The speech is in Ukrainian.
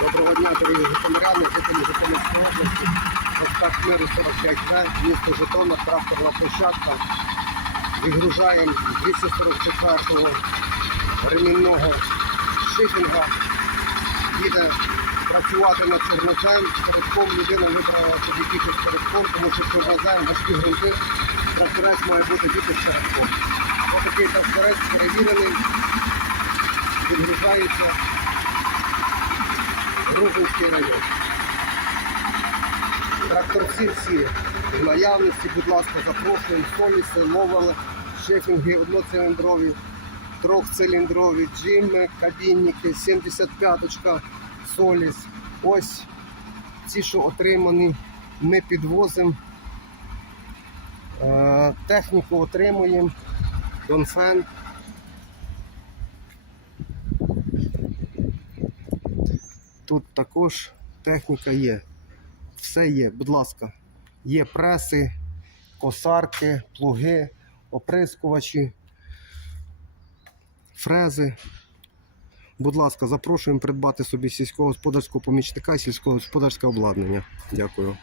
Доброго дня, дорогі житомиряни, жителі Житомирської області. Проспект Миру 45Б, місто Житомир, тракторна площадка. Вигружаємо 244-го ремінного шипінга. Їде працювати над Чорнозем. Передком людина вибрала собі тільки з передком, тому що Чорнозем важкі ґрунти. Тракторець має бути тільки з передком. Ось такий тракторець перевірений, відгружається. Грузинський район. Тракторці всі в наявності, будь ласка, запрошуємо соліси, ловели, шефінги одноциліндрові, трьохциліндрові, джими, кабінники, 75-ка соліс. Ось ці, що отримані, ми підвозимо. Е, Техніку отримуємо. Донфен. Тут також техніка є. Все є, будь ласка. Є преси, косарки, плуги, оприскувачі, фрези. Будь ласка, запрошуємо придбати собі сільськогосподарського помічника, сільськогосподарське обладнання. Дякую.